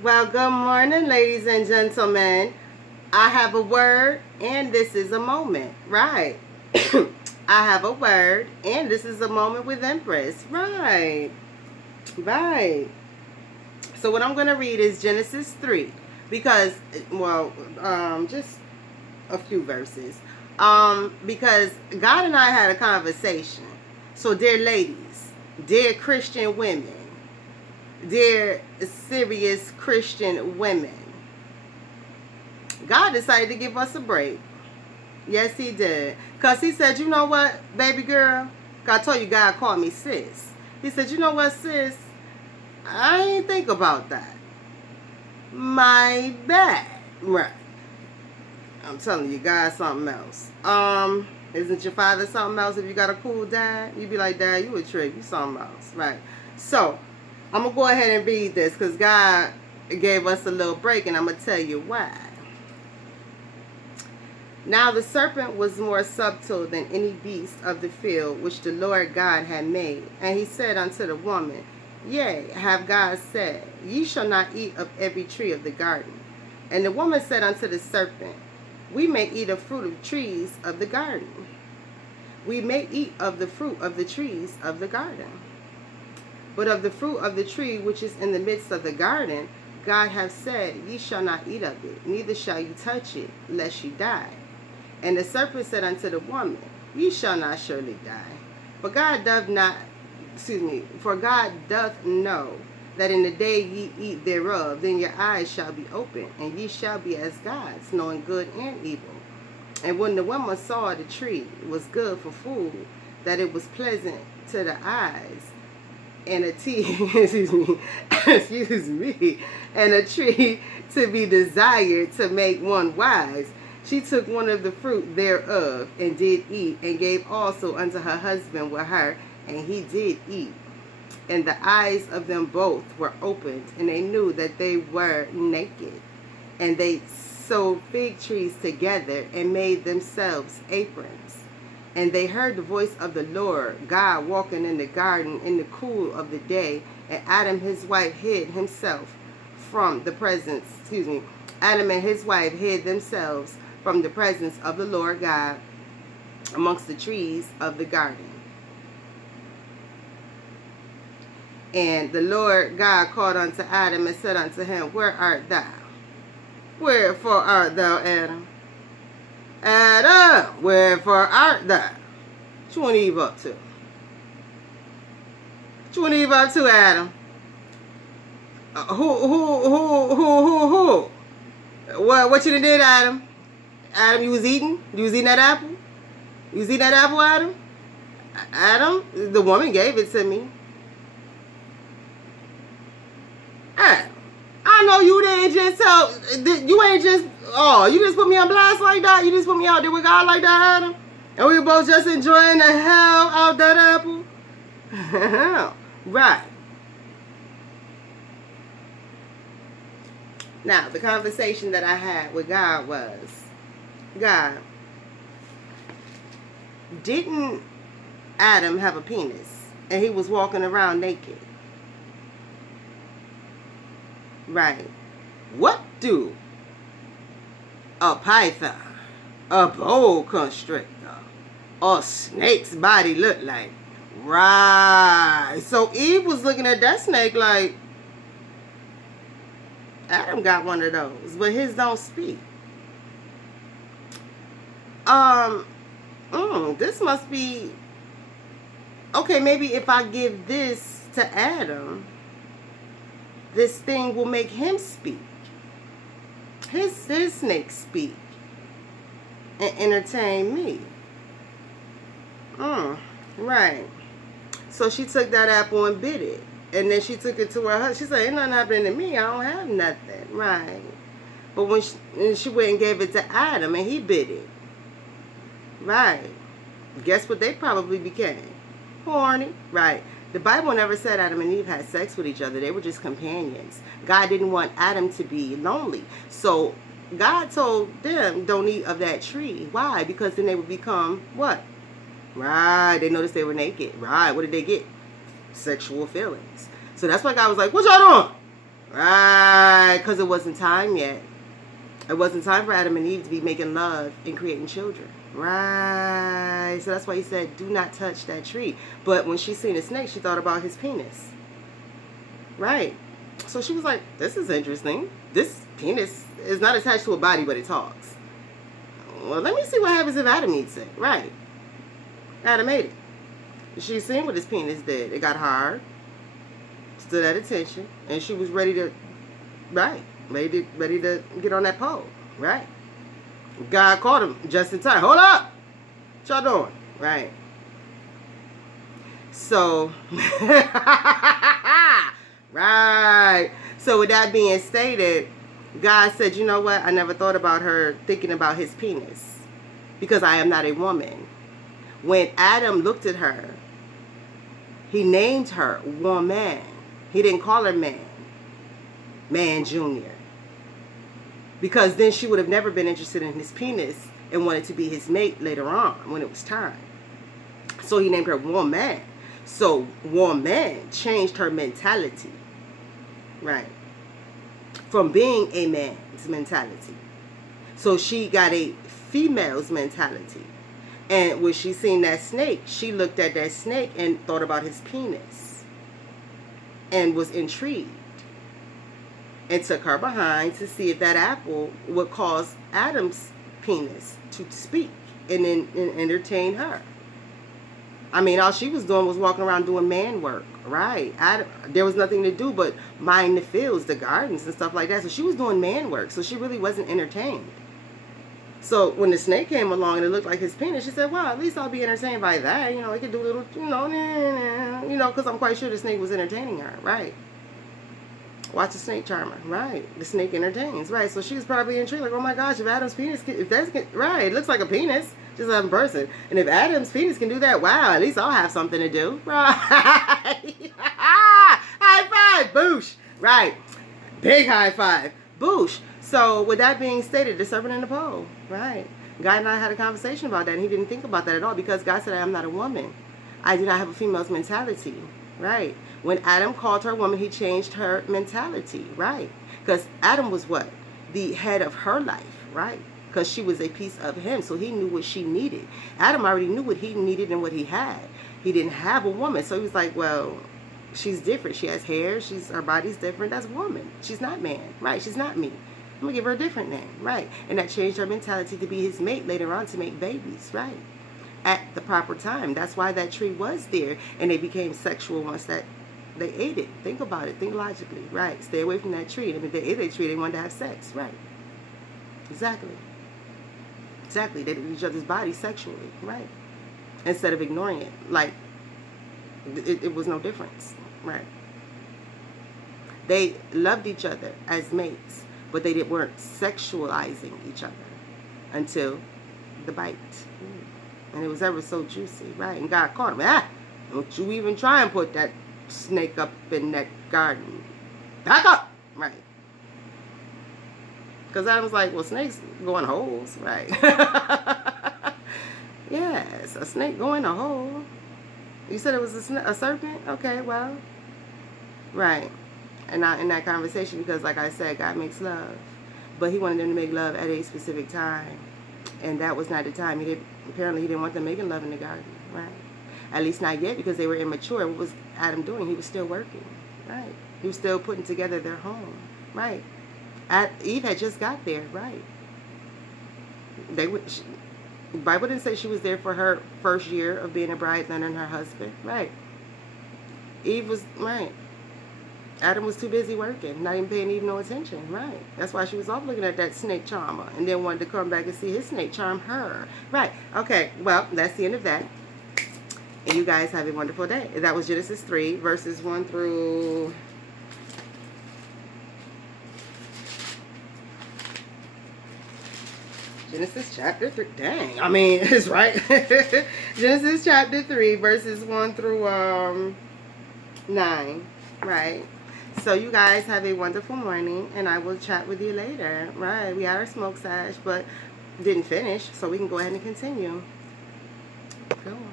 Well, good morning, ladies and gentlemen. I have a word, and this is a moment. Right. I have a word, and this is a moment with Empress. Right. Right. So, what I'm going to read is Genesis 3. Because, just a few verses. Because God and I had a conversation. So, dear ladies, dear Christian women, dear serious Christian women, God decided to give us a break. Yes, he did. Because he said, you know what, baby girl? I told you God called me sis. He said, you know what, sis? I ain't think about that. My bad. Right. I'm telling you, God's something else. Isn't your father something else? If you got a cool dad, you be like, Dad, you a trick. You something else. Right. So, I'm going to go ahead and read this because God gave us a little break, and I'm going to tell you why. Now the serpent was more subtle than any beast of the field which the Lord God had made. And he said unto the woman, Yea, have God said, Ye shall not eat of every tree of the garden. And the woman said unto the serpent, We may eat of fruit of trees of the garden. We may eat of the fruit of the trees of the garden. But of the fruit of the tree which is in the midst of the garden, God hath said, Ye shall not eat of it, neither shall you touch it, lest ye die. And the serpent said unto the woman, Ye shall not surely die. For God doth know that in the day ye eat thereof, then your eyes shall be opened, and ye shall be as gods, knowing good and evil. And when the woman saw the tree was good for food, that it was pleasant to the eyes, and a and a tree to be desired to make one wise, she took one of the fruit thereof, and did eat, and gave also unto her husband with her, and he did eat. And the eyes of them both were opened, and they knew that they were naked. And they sewed fig trees together, and made themselves aprons. And they heard the voice of the Lord God walking in the garden in the cool of the day, and Adam his wife hid himself from the presence, Adam and his wife hid themselves from the presence of the Lord God amongst the trees of the garden. And the Lord God called unto Adam and said unto him, Where art thou? Wherefore art thou, Adam? Adam, wherefore art thou? What you want Eve up to? What you want Eve up to, Adam? Who? What you did, Adam? Adam, you was eating? You was eating that apple? You was eating that apple, Adam? Adam, the woman gave it to me. Adam, I know you didn't just tell, you ain't just, you just put me on blast like that? You just put me out there with God like that, Adam? And we were both just enjoying the hell out that apple? Right. Now, the conversation that I had with God was, God, didn't Adam have a penis and he was walking around naked? Right. What do a python, a boa constrictor, a snake's body look like? Right. So Eve was looking at that snake like, Adam got one of those, but his don't speak. This must be, okay, maybe if I give this to Adam, this thing will make him speak. His snake speak and entertain me. Right. So she took that apple and bit it. And then she took it to her husband. She said, ain't nothing happening to me. I don't have nothing. Right. But when she went and gave it to Adam and he bit it. Right. Guess what they probably became? Horny. Right. The Bible never said Adam and Eve had sex with each other. They were just companions. God didn't want Adam to be lonely. So God told them, don't eat of that tree. Why? Because then they would become what? Right. They noticed they were naked. Right. What did they get? Sexual feelings. So that's why God was like, what y'all doing? Right. right? Because it wasn't time yet. It wasn't time for Adam and Eve to be making love and creating children. Right. So that's why he said, do not touch that tree. But when she seen a snake, she thought about his penis. Right. So she was like, this is interesting. This penis is not attached to a body, but it talks. Well, let me see what happens if Adam eats it. Right. Adam ate it. She seen what his penis did. It got hard, stood at attention, and she was ready to, ready to get on that pole. Right. God caught him just in time. Hold up. What y'all doing? Right. So, right. So with that being stated, God said, you know what? I never thought about her thinking about his penis because I am not a woman. When Adam looked at her, he named her woman. He didn't call her man. Man Junior. Because then she would have never been interested in his penis and wanted to be his mate later on when it was time. So he named her woman. So woman changed her mentality. Right. From being a man's mentality. So she got a female's mentality. And when she seen that snake, she looked at that snake and thought about his penis. And was intrigued. And took her behind to see if that apple would cause Adam's penis to speak and entertain her. I mean, all she was doing was walking around doing man work, right? There was nothing to do but mind the fields, the gardens and stuff like that. So she was doing man work, so she really wasn't entertained. So when the snake came along and it looked like his penis, she said, well, at least I'll be entertained by that. You know, I could do a little, because I'm quite sure the snake was entertaining her, right? Watch the snake charmer, right? The snake entertains, right? So she was probably intrigued, like, oh my gosh, if Adam's penis, right, it looks like a penis, just a person. And if Adam's penis can do that, wow, at least I'll have something to do, right? High five, boosh, right? Big high five, boosh. So with that being stated, the serpent and the pole, right? God and I had a conversation about that, and he didn't think about that at all because God said, I am not a woman. I do not have a female's mentality, right? When Adam called her woman, he changed her mentality, right? Because Adam was what? The head of her life, right? Because she was a piece of him, so he knew what she needed. Adam already knew what he needed and what he had. He didn't have a woman, so he was like, well, she's different. She has hair. Her body's different. That's a woman. She's not man, right? She's not me. I'm going to give her a different name, right? And that changed her mentality to be his mate later on to make babies, right? At the proper time. That's why that tree was there, and they became sexual once that they ate it. Think about it. Think logically, right? Stay away from that tree. And if they ate that tree, they wanted to have sex, right? Exactly. Exactly. They did each other's bodies sexually, right? Instead of ignoring it. Like, it was no difference, right? They loved each other as mates, but they weren't sexualizing each other until the bite. And it was ever so juicy, right? And God caught him. Don't you even try and put that snake up in that garden. Back up! Right. Because I was like, well, snakes go in holes, right? Yes, a snake go in a hole. You said it was a serpent? Okay, well, right. And not in that conversation because, like I said, God makes love. But he wanted them to make love at a specific time. And that was not the time. Apparently, he didn't want them making love in the garden, right? At least not yet because they were immature. What was Adam doing? He was still working, right? He was still putting together their home, right? Eve had just got there, right? The Bible didn't say she was there for her first year of being a bride, learning her husband, right? Eve was, right. Adam was too busy working, not even paying Eve no attention, right? That's why she was off looking at that snake charmer and then wanted to come back and see his snake charm her, right? Okay, well, that's the end of that. And you guys have a wonderful day. That was Genesis 3, verses 1 through... Genesis chapter 3. Dang, I mean, it's right. Genesis chapter 3, verses 1 through 9, right? So you guys have a wonderful morning, and I will chat with you later, right? We had our smoke sash, but didn't finish, so we can go ahead and continue. Go on.